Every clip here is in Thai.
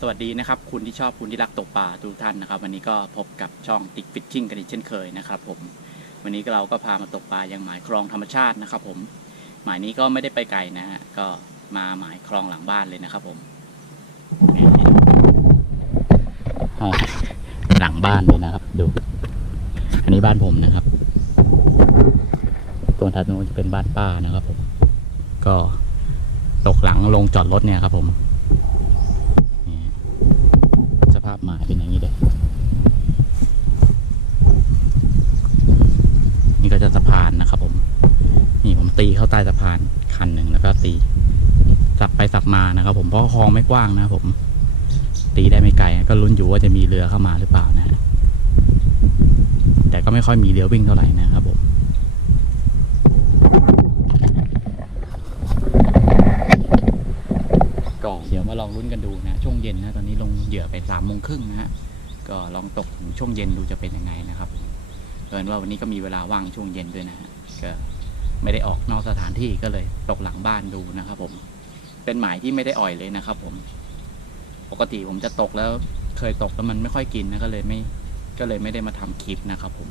สวัสดีนะครับ คุณที่ชอบคุณที่รักตกปลาทุกท่านนะครับ วันนี้ก็พบกับช่องติ๊กฟิชชิ่งกันอีกเช่นเคยนะครับผมวันนี้เราก็พามาตกปลายังหมายคลองธรรมชาตินะครับ ผมหมายนี้ก็ไม่ได้ไปไกลนะฮะก็มาหมายคลองหลังบ้านเลยนะครับ ผมหลังบ้านเลยนะครับ ดู อันนี้บ้านผมนะครับตัวทัดนู้นจะเป็นบ้านป้านะครับ ผม ก็ตกหลังลงจอดรถเนี่ยครับ ผมนี่สภาพ หมายเป็นอย่างนี้เลยนี่ก็จะสะพานนะครับผม นี่ผมตีเข้าใต้สะพานคันหนึ่งแล้วก็ตี สับไปสับมานะครับผมเพราะคลองไม่กว้างนะครับผม ตีได้ไม่ไกลก็ลุ้นอยู่ว่าจะมีเรือเข้ามาหรือเปล่านะฮะแต่ก็ไม่ค่อยมีเรือวิ่งเท่าไหร่นะครับผม ก็เดี๋ยวมา ลุ้นกันดูนะช่วงเย็นนะตอนนี้ลงเหยื่อไปสามโมงครึ่งนะฮะก็ลองตกถึงช่วงเย็นดูจะเป็นยังไงนะครับเอินว่าวันนี้ก็มีเวลาว่างช่วงเย็นด้วยนะฮะก็ไม่ได้ออกนอกสถานที่ก็เลยตกหลังบ้านดูนะครับ ผม เป็นหมายที่ไม่ได้อ่อยเลยนะครับ ผม ปกติผมจะตกแล้วเคยตกแล้วมันไม่ค่อยกินนะก็เลยไม่ก็เลยไม่ได้มาทำคลิปนะครับ ผม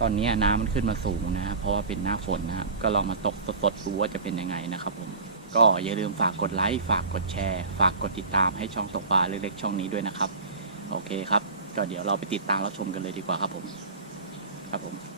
ตอนนี้น้ำมันขึ้นมาสูงนะฮะเพราะว่าเป็นหน้าฝนนะครับก็ลองมาตกสดๆดูว่าจะเป็นยังไงนะครับ ผม ก็อย่าลืมฝากกดไลค์ฝากกดแชร์ ฝากกดติดตามให้ช่องตกปลาเล็กๆช่องนี้ด้วยนะครับ โอเคครับ ก็เดี๋ยวเราไปติดตามรับชมกันเลยดีกว่าครับผม ครับผม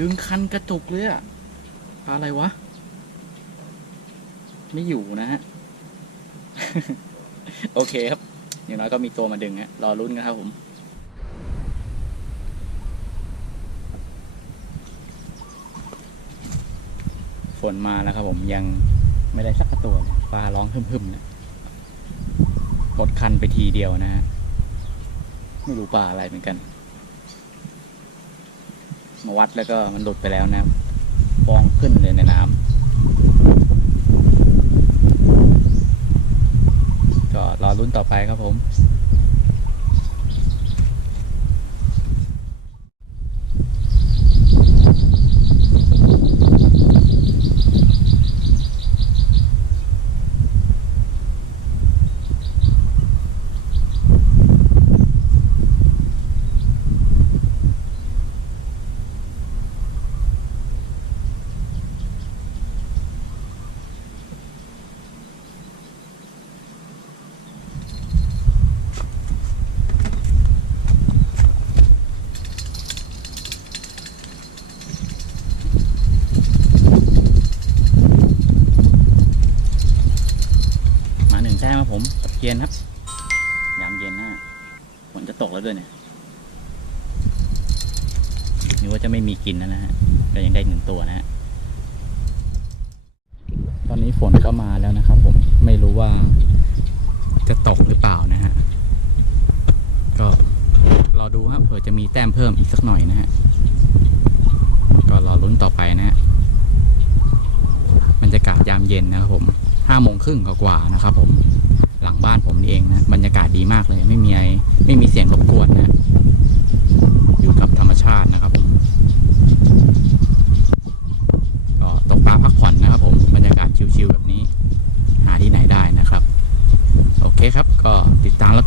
ดึงคันกระจุกเลยอะปลาอะไรวะ ไม่อยู่นะฮะ โอเคครับ อย่างน้อยก็มีตัวมาดึงฮะ รอลุ้นกันครับผม ฝนมาแล้วครับผมยังไม่ได้สักตัวปลาร้องฮึ่มๆนะกดคันไปทีเดียวนะฮะ ไม่รู้ปลาอะไรเหมือนกัน มาวัดแล้วก็มันหลุดไปแล้วนะครับฟองขึ้นเลยในน้ำก็รอรุ่นต่อไปครับผม มาหนึ่งแต้มครับผมตะ เพียนครับ ยามเย็นนะฝนจะตกแล้วด้วยเนี่ยนึกว่าจะไม่มีกินนะฮะก็ยังได้หนึ่งตัวนะฮะตอนนี้ฝนก็มาแล้วนะครับ ผมไม่รู้ว่าจะตกหรือเปล่านะฮะก็รอดูครับเผื่อจะมีแต้มเพิ่มอีกสักหน่อยนะฮะก็รอลุ้นต่อไปนะฮะบรรยากาศยามเย็นนะครับผมห้าโมงครึ่งกว่าๆนะครับผม หลังบ้านผมนี่เองนะบรรยากาศดีมากเลย ไม่มีไอไม่มีเสียงรบกวนนะ อยู่กับธรรมชาตินะครับผมก็ตกปลาพักผ่อนนะครับผมบรรยากาศชิลๆแบบนี้ หาที่ไหนได้นะครับ โอเคครับ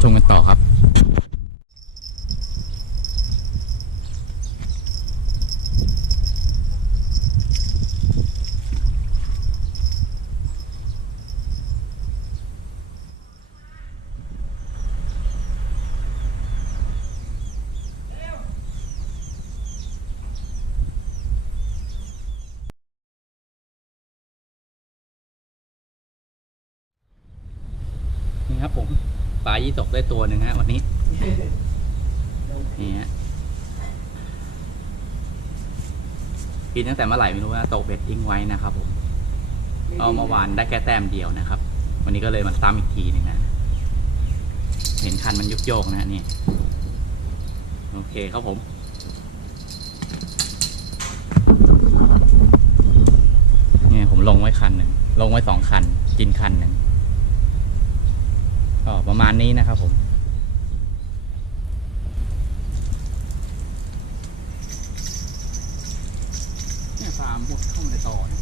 ชมกันต่อครับ นี่ครับผม ปลายี่ตกได้ตัวหนึ่งฮะวันนี้นี่ฮะกินตั้งแต่เมื่อไหร่ไม่รู้นะตกเบ็ดทิ้งไว้นะครับผมเอาเมื่อวานได้แค่แต้มเดียวนะครับ วันนี้ก็เลยมาซ้ำอีกทีหนึงนะเห็นคันมันยุกโยกนะนี่โอเคครับผมเนี่ยผมลงไว้คันหนึ่งลงไว้สองคัน กินคันหนึ่ง ก็ประมาณนี้นะครับผมเนี่ยฟาร์มมุดเข้ามาในต่อเนี่ย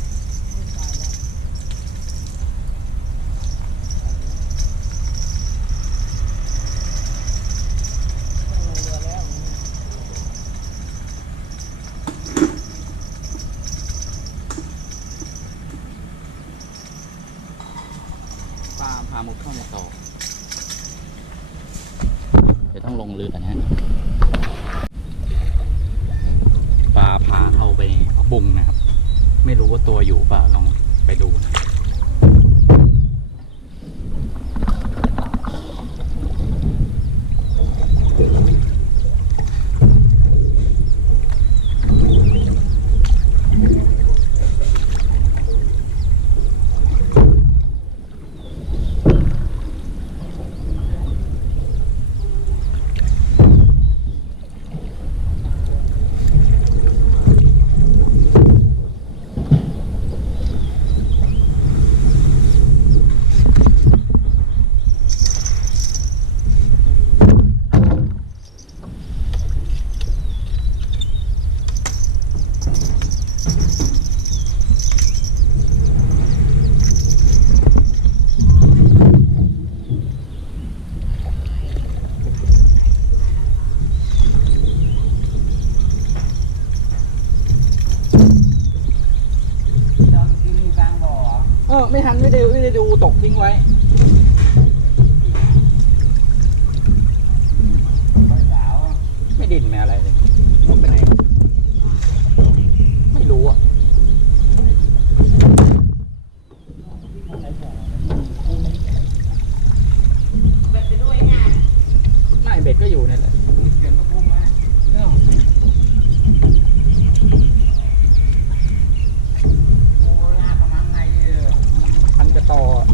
ฟาร์มพามุดเข้าในต่อ เดี๋ยวต้องลงเรือนะฮะปลาพาเข้าไปบุงนะครับ ไม่รู้ว่าตัวอยู่เปล่าลองไปดูนะ ไม่ทันไม่ได้ไม่ได้ดูตกทิ้งไว้ไม่ดินไม่อะไรเลยหมดไปไหน ไม่รู้อะ ไม่เบ็ดก็อยู่นี่แหละเอ้าพันกระต่ออะ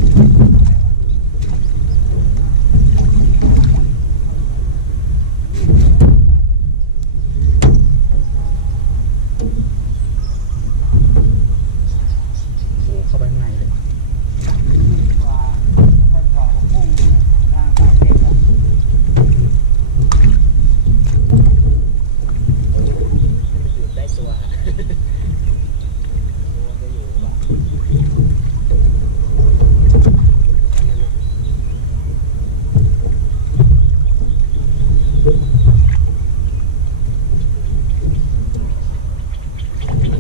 โอ้เข้าไปข้างในเลย ได้ตัว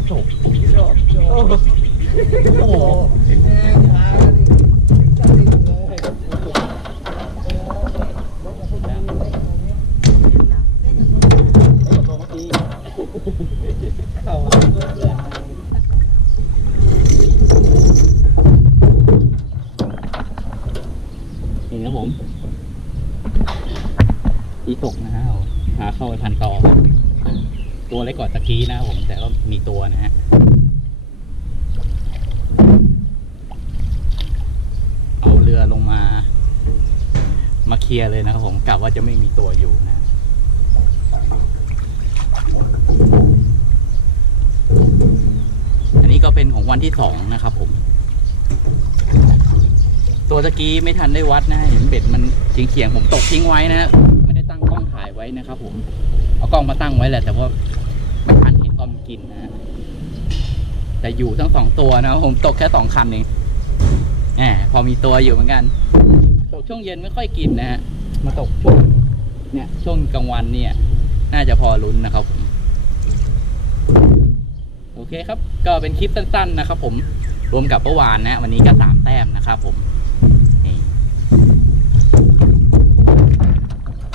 จบ จบจบ โอ้โห แม่งมาดิจะติดเลย เข้าเลยนี่ครับผมอีตกนะฮะหาเข้าไปพันต่อ ตัวเล็กกว่าตะกี้นะผม แต่ก็มีตัวนะฮะเอาเรือลงมา มาเคลียร์เลยนะครับผมกะว่าจะไม่มีตัวอยู่นะ อั นี้ก็เป็นของวันที่สองนะครับผม ตัวตะกี้ไม่ทันได้วัดนะเห็นเบ็ดมันเฉียงเฉียงผมตกทิ้งไว้นะไม่ได้ตั้งกล้องถ่ายไว้นะครับผมเอากล้องมาตั้งไว้แหละ แต่ว่าไม่ทันเห็นตอนมันกินนะฮะแต่อยู่ทั้งสองตัวนะผมตกแค่สองคันเองแหมพอมีตัวอยู่เหมือนกัน ตกช่วงเย็นไม่ค่อยกินนะฮะมาตกช่วงเนี่ยช่วงกลางวันเนี่ย น่าจะพอลุ้นนะครับ เคครับ ก็เป็นคลิปสั้นๆนะครับ ผมรวมกับเมื่อวานนะ วันนี้ก็สามแต้มนะครับผม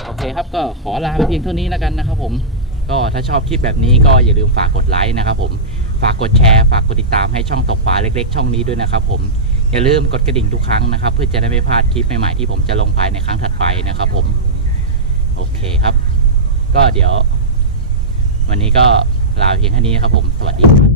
โอเคครับก็ขอลาไปเพียงเท่านี้แล้วกันนะครับ ผมก็ถ้าชอบคลิปแบบนี้ก็อย่าลืมฝากกดไลค์นะครับ ผมฝากกดแชร์ฝากกดติดตามให้ช่องตกปลาเล็ก ๆ ช่องนี้ด้วยนะครับ ผมอย่าลืมกดกระดิ่งทุกครั้งนะครับ เพื่อจะได้ไม่พลาดคลิปใหม่ๆที่ผมจะลงภายในครั้งถัดไปนะครับ ผม โอเคครับ ก็เดี๋ยว วันนี้ก็ ลาเพียงแค่นี้ครับผม สวัสดีครับ